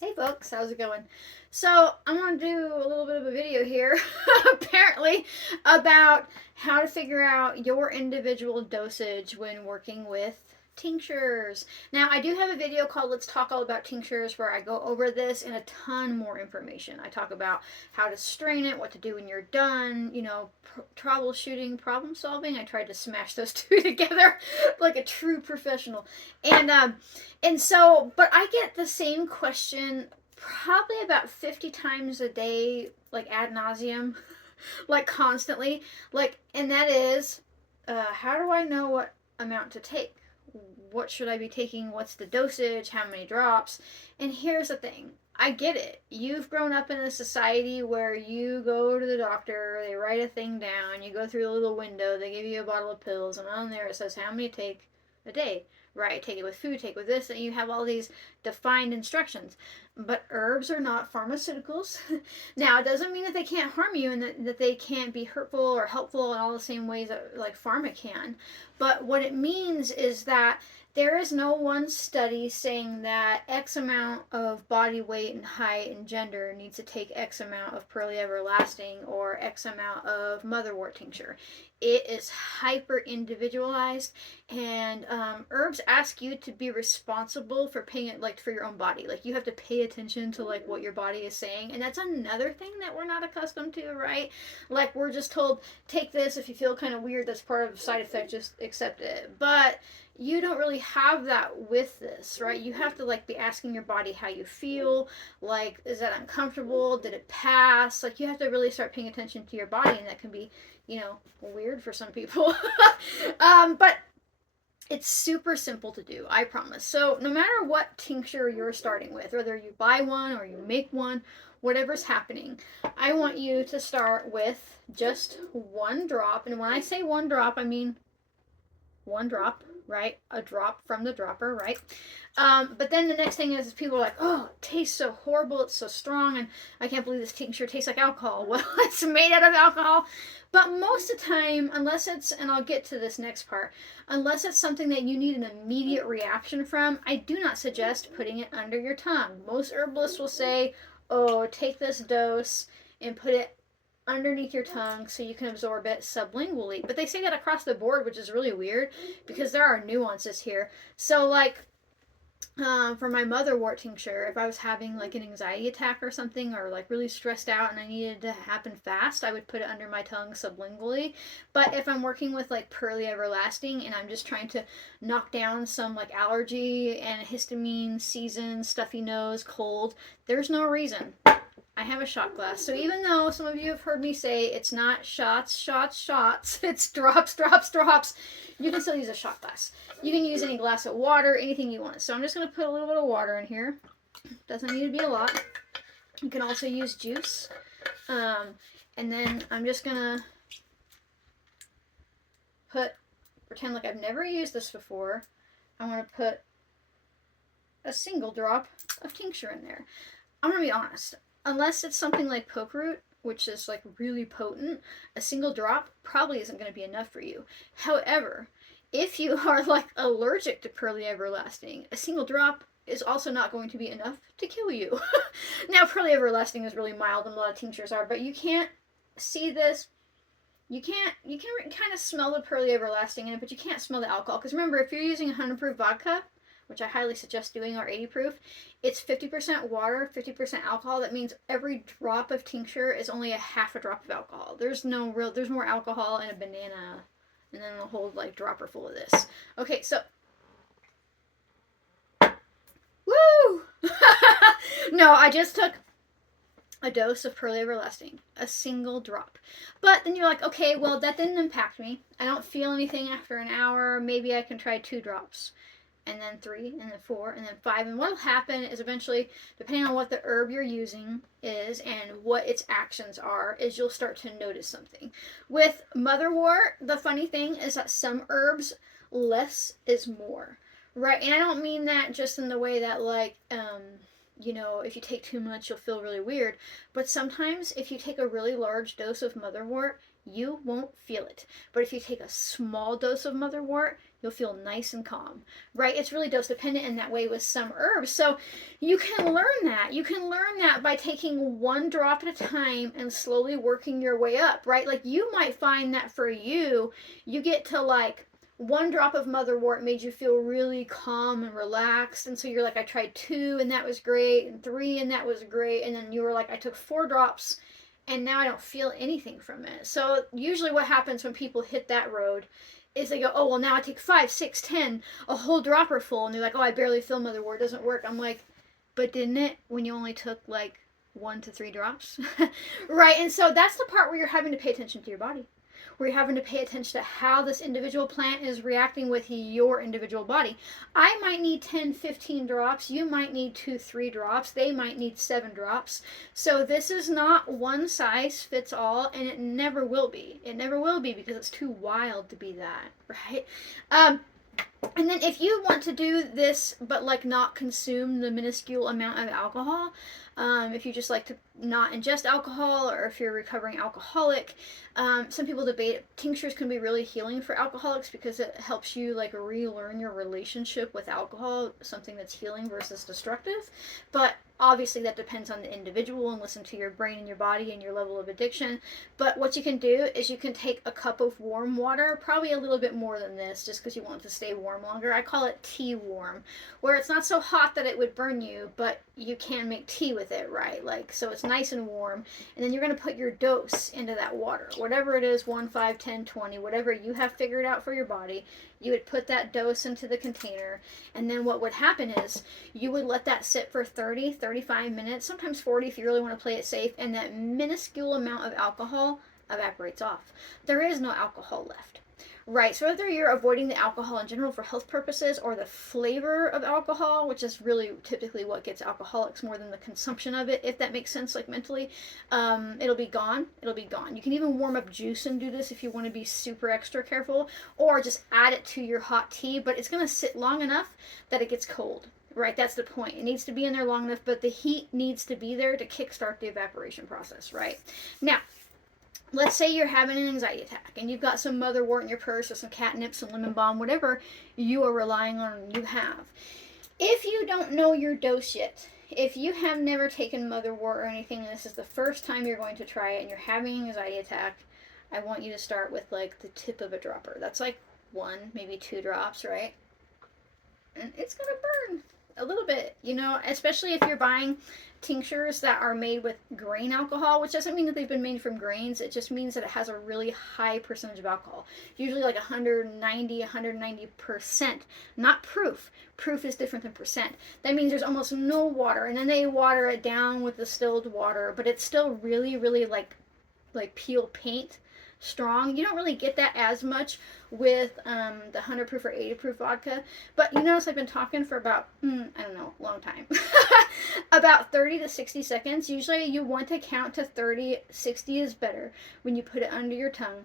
Hey folks, how's it going? So, I'm going to do a little bit of a video here, apparently, about how to figure out your individual dosage when working with tinctures. Now, I do have a video called Let's Talk All About Tinctures where I go over this and a ton more information. I talk about how to strain it, what to do when you're done, troubleshooting, problem solving. I tried to smash those two together like a true professional. And but I get the same question probably about 50 times a day, like ad nauseum, like constantly. And that is, how do I know what amount to take? What should I be taking? What's the dosage? How many drops? And here's the thing, I get it. You've grown up in a society where you go to the doctor, they write a thing down, you go through the little window, they give you a bottle of pills, and on there it says how many to take a day. Right, take it with food, take it with this, and you have all these defined instructions. But herbs are not pharmaceuticals. Now, it doesn't mean that they can't harm you and that they can't be hurtful or helpful in all the same ways that like pharma can. But what it means is that there is no one study saying that X amount of body weight and height and gender needs to take X amount of pearly everlasting or X amount of motherwort tincture. It is hyper individualized, and herbs ask you to be responsible for paying it, like for your own body. Like you have to pay attention to like what your body is saying, and that's another thing that we're not accustomed to, right? Like we're just told take this if you feel kind of weird. That's part of a side effect. Just accept it, but you don't really have that with this, right? You have to like be asking your body how you feel. Like, is that uncomfortable? Did it pass? Like, you have to really start paying attention to your body, and that can be, weird for some people. But it's super simple to do, I promise. So, no matter what tincture you're starting with, whether you buy one or you make one, whatever's happening, I want you to start with just one drop. And when I say one drop, I mean one drop, right? A drop from the dropper, right? But then the next thing is people are like, oh, it tastes so horrible, it's so strong, and I can't believe this tincture tastes like alcohol. Well, it's made out of alcohol. But most of the time, unless it's, and I'll get to this next part, unless it's something that you need an immediate reaction from, I do not suggest putting it under your tongue. Most herbalists will say, oh, take this dose and put it underneath your tongue so you can absorb it sublingually. But they say that across the board, which is really weird because there are nuances here. So, like, for my motherwort tincture, if I was having like an anxiety attack or something, or like really stressed out and I needed to happen fast, I would put it under my tongue sublingually. But if I'm working with like pearly everlasting and I'm just trying to knock down some like allergy and histamine, season, stuffy nose, cold, there's no reason. I have a shot glass. So even though some of you have heard me say it's not shots, shots, shots, it's drops, drops, drops, you can still use a shot glass. You can use any glass of water, anything you want. So I'm just going to put a little bit of water in here. Doesn't need to be a lot. You can also use juice. And then I'm just going to pretend like I've never used this before. I'm going to put a single drop of tincture in there. I'm going to be honest. Unless it's something like poke root, which is like really potent, a single drop probably isn't going to be enough for you. However, if you are like allergic to pearly everlasting, a single drop is also not going to be enough to kill you. Now, pearly everlasting is really mild, and a lot of tinctures are, but you can't see this. You can kind of smell the pearly everlasting in it, but you can't smell the alcohol. Because remember, if you're using 100 proof vodka, which I highly suggest doing, or 80 proof, it's 50% water, 50% alcohol. That means every drop of tincture is only a half a drop of alcohol. There's more alcohol in a banana and then a whole like dropper full of this. Okay, so, woo! No, I just took a dose of pearly everlasting, a single drop. But then you're like, okay, well, that didn't impact me. I don't feel anything after an hour. Maybe I can try 2 drops, and then 3, and then 4, and then 5. And what will happen is eventually, depending on what the herb you're using is and what its actions are, is you'll start to notice something. With motherwort, the funny thing is that some herbs, less is more. Right? And I don't mean that just in the way that, like, you know, if you take too much, you'll feel really weird. But sometimes if you take a really large dose of motherwort, you won't feel it. But if you take a small dose of motherwort, you'll feel nice and calm, right? It's really dose dependent in that way with some herbs. So you can learn that. You can learn that by taking one drop at a time and slowly working your way up, right? Like you might find that for you, you get to like one drop of motherwort made you feel really calm and relaxed, and so you're like, I tried 2 and that was great, and 3 and that was great, and then you were like, I took 4 drops and now I don't feel anything from it. So usually what happens when people hit that road is they go, oh well, now I take 5, 6, 10, a whole dropper full, and they're like, oh, I barely feel motherwort, it doesn't work. I'm like, but didn't it when you only took like 1 to 3 drops? Right? And so that's the part where you're having to pay attention to your body, where you're having to pay attention to how this individual plant is reacting with your individual body. I might need 10, 15 drops. You might need 2, 3 drops. They might need 7 drops. So this is not one size fits all, and it never will be. It never will be because it's too wild to be that, right? And then if you want to do this but like not consume the minuscule amount of alcohol, if you just like to not ingest alcohol, or if you're a recovering alcoholic, some people debate tinctures can be really healing for alcoholics because it helps you like relearn your relationship with alcohol, something that's healing versus destructive. But obviously that depends on the individual and listen to your brain and your body and your level of addiction. But what you can do is you can take a cup of warm water, probably a little bit more than this just because you want it to stay warm longer. I call it tea warm, where it's not so hot that it would burn you, but you can make tea with it, right? Like, so it's nice and warm. And then you're going to put your dose into that water, whatever it is, 1, 5, 10, 20, whatever you have figured out for your body. You would put that dose into the container, and then what would happen is you would let that sit for 30, 35 minutes, sometimes 40 if you really want to play it safe, and that minuscule amount of alcohol evaporates off. There is no alcohol left. Right, so whether you're avoiding the alcohol in general for health purposes, or the flavor of alcohol, which is really typically what gets alcoholics more than the consumption of it, if that makes sense, like mentally, it'll be gone. It'll be gone. You can even warm up juice and do this if you want to be super extra careful, or just add it to your hot tea, but it's going to sit long enough that it gets cold. Right, that's the point. It needs to be in there long enough, but the heat needs to be there to kickstart the evaporation process, right? Now, let's say you're having an anxiety attack and you've got some motherwort in your purse or some catnip, some lemon balm, whatever you are relying on, you have. If you don't know your dose yet, if you have never taken motherwort or anything, and this is the first time you're going to try it and you're having an anxiety attack, I want you to start with like the tip of a dropper. That's like 1, maybe 2 drops, right? And it's going to burn a little bit, you know, especially if you're buying tinctures that are made with grain alcohol, which doesn't mean that they've been made from grains. It just means that it has a really high percentage of alcohol, usually like 190%, not proof. Proof is different than percent. That means there's almost no water, and then they water it down with distilled water, but it's still really, really like peel paint strong. You don't really get that as much with the 100 proof or 80 proof vodka. But you notice I've been talking for about, I don't know, a long time. About 30 to 60 seconds. Usually you want to count to 30. 60 is better when you put it under your tongue.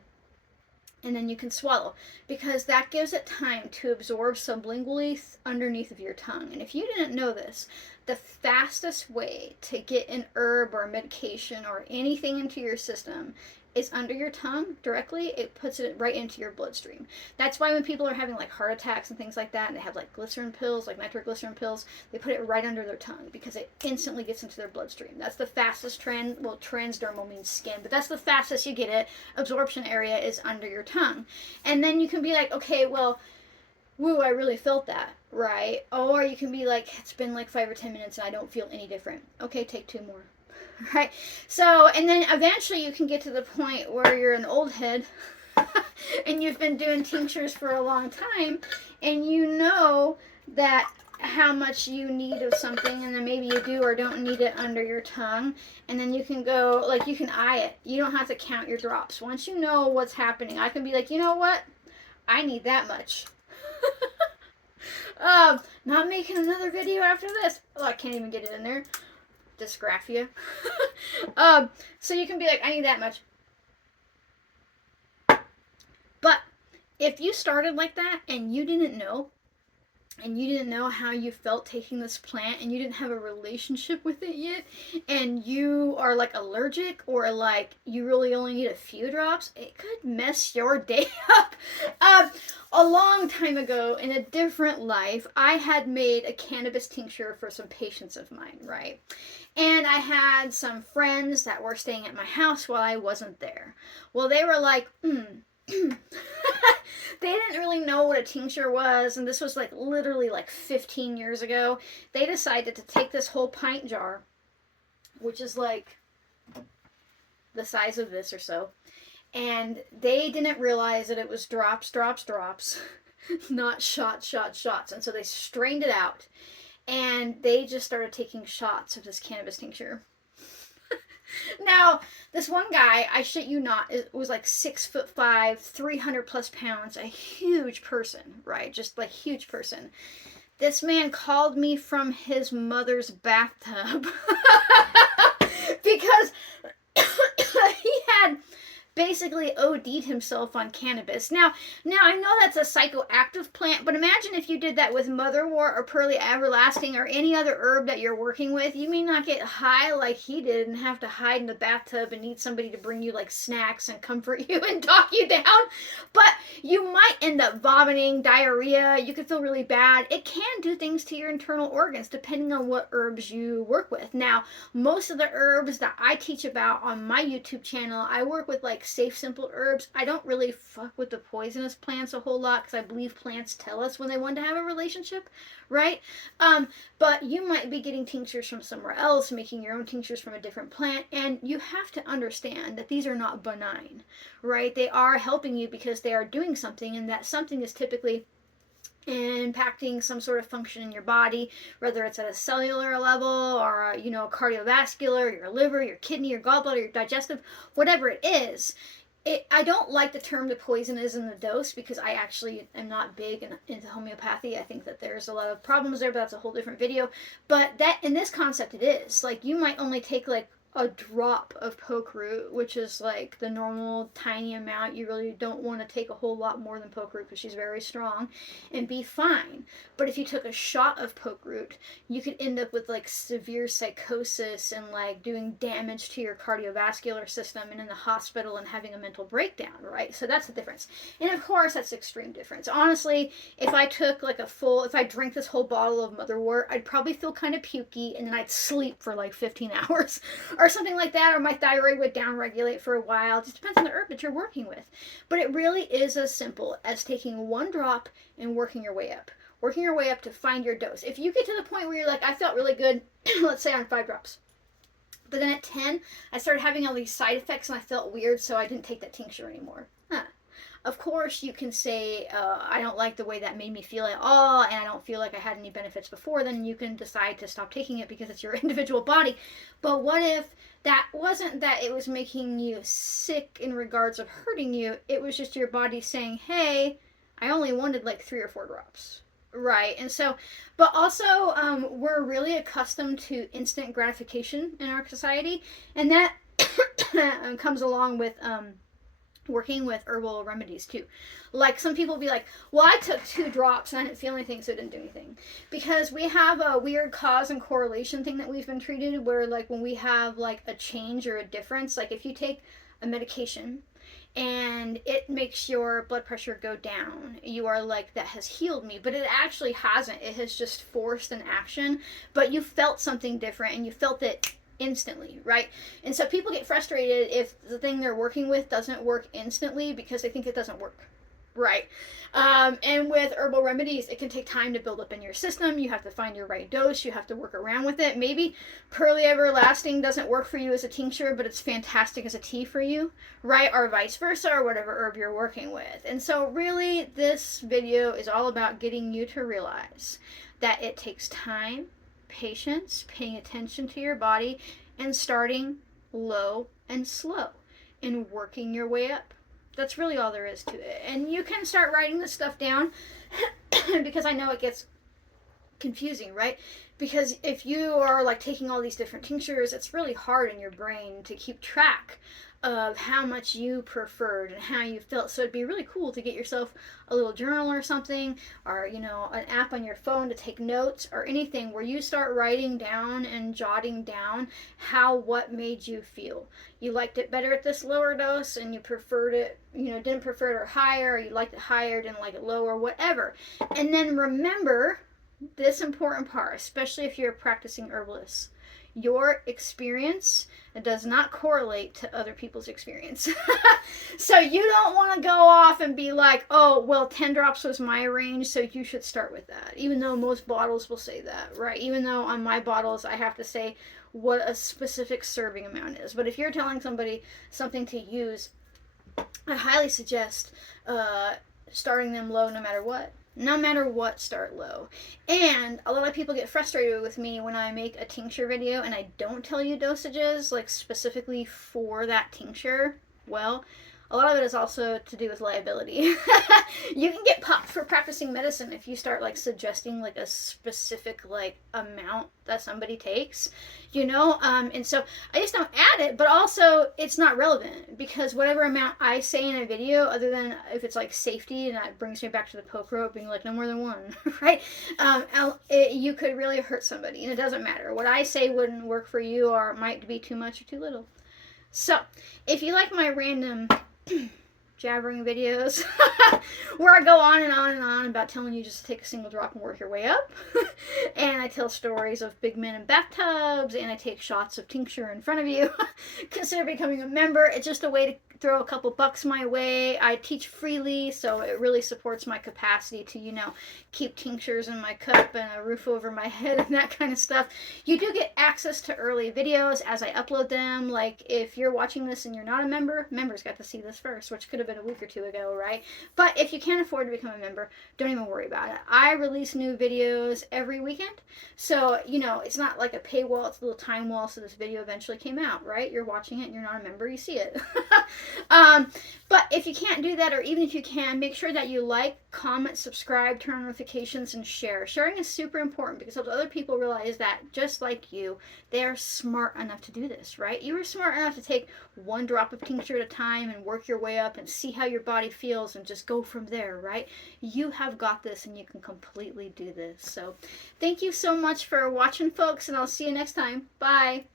And then you can swallow, because that gives it time to absorb sublingually underneath of your tongue. And if you didn't know this, the fastest way to get an herb or medication or anything into your system is under your tongue directly. It puts it right into your bloodstream. That's why when people are having like heart attacks and things like that, and they have like glycerin pills, like nitroglycerin pills, they put it right under their tongue because it instantly gets into their bloodstream. That's the fastest transdermal means skin, but that's the fastest you get it. Absorption area is under your tongue. And then you can be like, okay, well, woo, I really felt that, right? Or you can be like, it's been like 5 or 10 minutes and I don't feel any different. Okay, take 2 more. Right? So, and then eventually you can get to the point where you're an old head and you've been doing tinctures for a long time, and you know that how much you need of something, and then maybe you do or don't need it under your tongue, and then you can go, like, you can eye it. You don't have to count your drops. Once you know what's happening, I can be like, you know what? I need that much. Not making another video after this. Oh, I can't even get it in there. Dysgraphia. So you can be like, I need that much. But if you started like that and you didn't know, and you didn't know how you felt taking this plant, and you didn't have a relationship with it yet, and you are like allergic, or like you really only need a few drops, it could mess your day up. A long time ago, in a different life, I had made a cannabis tincture for some patients of mine, right? And I had some friends that were staying at my house while I wasn't there. Well, they were like, they didn't really know what a tincture was, and this was like literally like 15 years ago. They decided to take this whole pint jar, which is like the size of this or so, and they didn't realize that it was drops, drops, drops, not shots, shots, shots. And so they strained it out, and they just started taking shots of this cannabis tincture. Now, this one guy, I shit you not, was like 6'5", 300+ pounds, a huge person, right? Just like huge person. This man called me from his mother's bathtub because he had basically OD'd himself on cannabis. Now I know that's a psychoactive plant, but imagine if you did that with motherwort or pearly everlasting or any other herb that you're working with. You may not get high like he did and have to hide in the bathtub and need somebody to bring you like snacks and comfort you and talk you down, but you might end up vomiting, diarrhea, you could feel really bad. It can do things to your internal organs depending on what herbs you work with. Now, most of the herbs that I teach about on my YouTube channel, I work with like safe, simple herbs. I don't really fuck with the poisonous plants a whole lot because I believe plants tell us when they want to have a relationship, right? But you might be getting tinctures from somewhere else, making your own tinctures from a different plant, and you have to understand that these are not benign, right? They are helping you because they are doing something, and that something is typically impacting some sort of function in your body, whether it's at a cellular level or cardiovascular, your liver, your kidney, your gallbladder, your digestive, whatever it is. I don't like the term the poison is in the dose because I actually am not big into homeopathy. I think that there's a lot of problems there, but that's a whole different video. But that in this concept, it is like you might only take like a drop of poke root, which is like the normal tiny amount. You really don't want to take a whole lot more than poke root because she's very strong, and be fine. But if you took a shot of poke root, you could end up with like severe psychosis and like doing damage to your cardiovascular system and in the hospital and having a mental breakdown, right? So that's the difference. And of course, that's extreme difference. Honestly, if I drank this whole bottle of motherwort, I'd probably feel kind of pukey and then I'd sleep for like 15 hours or something like that, or my thyroid would downregulate for a while. It just depends on the herb that you're working with. But it really is as simple as taking one drop and working your way up. Working your way up to find your dose. If you get to the point where you're like, I felt really good, let's say on 5 drops. But then at 10, I started having all these side effects and I felt weird, so I didn't take that tincture anymore. Of course, you can say, I don't like the way that made me feel at all, and I don't feel like I had any benefits before. Then you can decide to stop taking it because it's your individual body. But what if that wasn't that it was making you sick in regards of hurting you? It was just your body saying, hey, I only wanted like 3 or 4 drops. Right. And so, but also, we're really accustomed to instant gratification in our society, and that comes along with working with herbal remedies too. Like some people be like, well, I took 2 drops and I didn't feel anything, so it didn't do anything. Because we have a weird cause and correlation thing that we've been treated where like when we have like a change or a difference, like if you take a medication and it makes your blood pressure go down, you are like, that has healed me. But it actually hasn't. It has just forced an action, but you felt something different and you felt it instantly, right? And so people get frustrated if the thing they're working with doesn't work instantly because they think it doesn't work, right? And with herbal remedies, it can take time to build up in your system. You have to find your right dose. You have to work around with it. Maybe Pearly Everlasting doesn't work for you as a tincture, but it's fantastic as a tea for you, right? Or vice versa, or whatever herb you're working with. And so really, this video is all about getting you to realize that it takes time, patience, paying attention to your body, and starting low and slow and working your way up. That's really all there is to it. And you can start writing this stuff down because I know it gets confusing, right? Because if you are like taking all these different tinctures, it's really hard in your brain to keep track of how much you preferred and how you felt. So it'd be really cool to get yourself a little journal or something, or an app on your phone to take notes or anything where you start writing down and jotting down how what made you feel. You liked it better at this lower dose and you preferred it, didn't prefer it or higher, or you liked it higher, didn't like it lower, whatever. And then remember this important part, especially if you're a practicing herbalist. Your experience does not correlate to other people's experience. So you don't want to go off and be like, oh, well, 10 drops was my range, so you should start with that. Even though most bottles will say that, right? Even though on my bottles I have to say what a specific serving amount is. But if you're telling somebody something to use, I highly suggest starting them low no matter what. No matter what, start low. And a lot of people get frustrated with me when I make a tincture video and I don't tell you dosages, like specifically for that tincture. Well, a lot of it is also to do with liability. You can get popped for practicing medicine if you start like suggesting like a specific like amount that somebody takes, and so I just don't add it. But also it's not relevant, because whatever amount I say in a video, other than if it's like safety and that brings me back to the poke rope being like no more than one, right? You could really hurt somebody, and it doesn't matter. What I say wouldn't work for you, or it might be too much or too little. So if you like my random jabbering videos where I go on and on and on about telling you just to take a single drop and work your way up, and I tell stories of big men in bathtubs, and I take shots of tincture in front of you, consider becoming a member. It's just a way to throw a couple bucks my way. I teach freely, so it really supports my capacity to, keep tinctures in my cup and a roof over my head and that kind of stuff. You do get access to early videos as I upload them. Like if you're watching this and you're not a member, members got to see this first, which could have been a week or two ago, right? But if you can't afford to become a member, don't even worry about it. I release new videos every weekend, so it's not like a paywall, it's a little time wall. So this video eventually came out, right? You're watching it and you're not a member, you see it. But if you can't do that, or even if you can, make sure that you like, comment, subscribe, turn on notifications, and share. Sharing is super important because helps other people realize that just like you, they're smart enough to do this, right? You were smart enough to take one drop of tincture at a time and work your way up and see how your body feels and just go from there, right? You have got this, and you can completely do this. So thank you so much for watching, folks, and I'll see you next time. Bye.